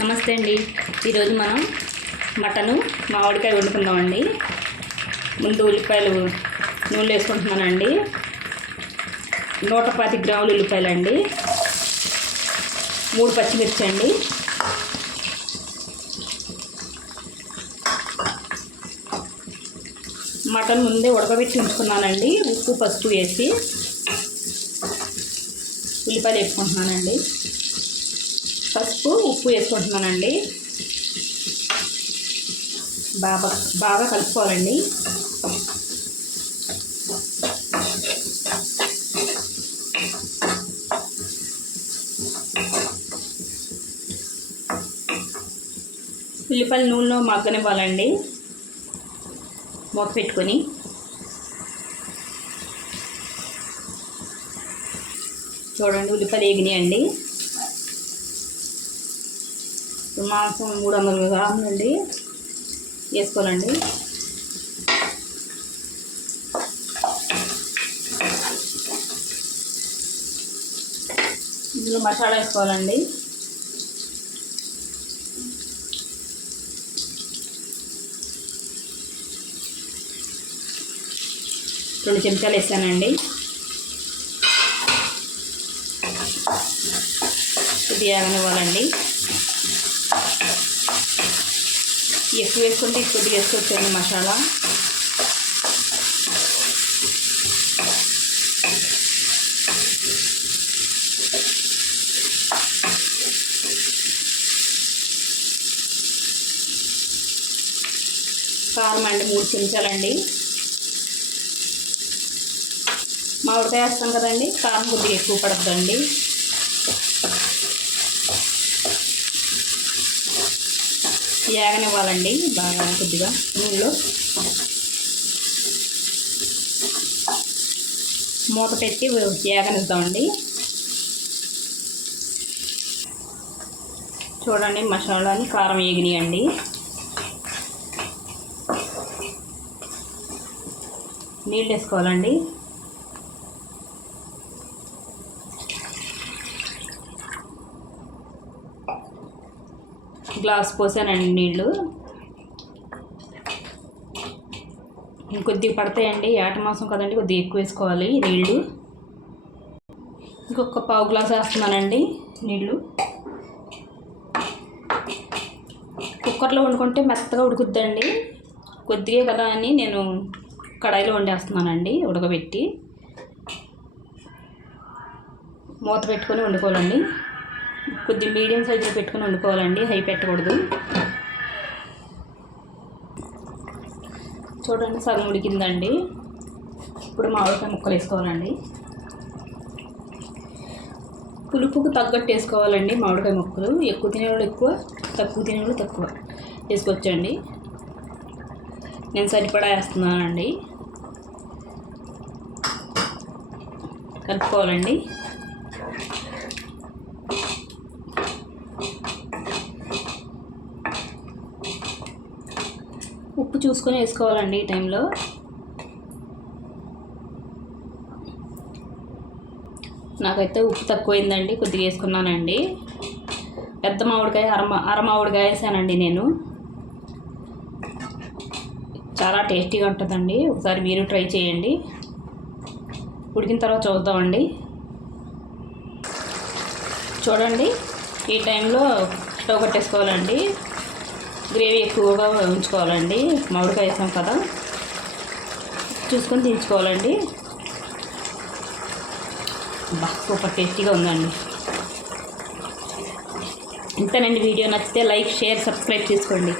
నమస్తే అండి. ఈరోజు మనం మటను మామిడికాయ వండుకుందామండి. ముందు ఉల్లిపాయలు నూనెలో వేసుకుంటున్నానండి. నూట పాతి గ్రాములు ఉల్లిపాయలు అండి మూడు పచ్చిమిర్చి అండి. మటన్ ముందే ఉడకబెట్టి ఉంచుకున్నానండి. ఉప్పు పసుపు వేసి ఉల్లిపాయలు వేసుకుంటున్నానండి. పసుపు ఉప్పు వేసుకుంటున్నానండి. బాగా బాగా కలుపుకోవాలండి. ఉల్లిపాయలు నూనెలో మగ్గనివ్వాలండి. మూత పెట్టుకొని. చూడండి ఉల్లిపాయలు వేగినాయండి మాంసం మూడు వందల గ్రాములండి వేసుకోవాలండి. ఇందులో మసాలా వేసుకోవాలండి. రెండు చెంచాలు వేసానండి. కొద్దిగా ఇవ్వాలండి ఎక్కువ వేసుకుంటే ఇప్పుడు వేసుకొచ్చండి మసాలా కారం అండి మూడు చెంచాలండి. మామిడికాయ వేస్తాం కదండి కారం కొద్దిగా ఎక్కువ పడద్దండి. ఏగనివ్వాలండి బాగా కొద్దిగా నూనెలో మూత పెట్టి ఏగనిద్దామండి. చూడండి మసాలాని కారం వేగినాయండి నీళ్ళు వేసుకోవాలండి. గ్లాస్ పోసానండి నీళ్ళు. ఇంకొద్దిగా పడతాయండి ఏట మాసం కదండి కొద్దిగా ఎక్కువ వేసుకోవాలి నీళ్ళు. ఇంకొక పావు గ్లాస్ వేస్తున్నానండి నీళ్ళు. కుక్కర్లో వండుకుంటే మెత్తగా ఉడుకుద్దండి. కొద్దిగా కదా అని నేను కడాయిలో వండేస్తున్నానండి ఉడకబెట్టి. మూత పెట్టుకొని వండుకోవాలండి. కొద్దిగా మీడియం సైజులో పెట్టుకొని వండుకోవాలండి. హై పెట్టకూడదు. చూడండి సగం ఉడికిందండి. ఇప్పుడు మామిడికాయ ముక్కలు వేసుకోవాలండి. పులుపుకు తగ్గట్టు వేసుకోవాలండి మామిడికాయ ముక్కలు. ఎక్కువ తినేవాళ్ళు ఎక్కువ తక్కువ తినేవాళ్ళు తక్కువ వేసుకోవచ్చండి. నేను సరిపడా వేస్తున్నానండి. కలుపుకోవాలండి. ఉప్పు చూసుకొని వేసుకోవాలండి ఈ టైంలో. నాకైతే ఉప్పు తక్కువైందండి కొద్దిగా వేసుకున్నానండి. పెద్ద మామిడికాయ అర అర మామిడికాయ వేసానండి నేను. చాలా టేస్టీగా ఉంటుందండి. ఒకసారి మీరు ట్రై చేయండి. ఉడికిన తర్వాత చూద్దామండి. చూడండి ఈ టైంలో స్టవ్ కట్టేసుకోవాలండి. గ్రేవీ ఎక్కువగా ఉంచుకోవాలండి. మామిడికాయ వేసాం కదా. చూసుకొని దించుకోవాలండి. బాగా సూపర్ టేస్టీగా ఉందండి. ఇంతేనండి వీడియో నచ్చితే లైక్ షేర్ సబ్స్క్రైబ్ చేసుకోండి.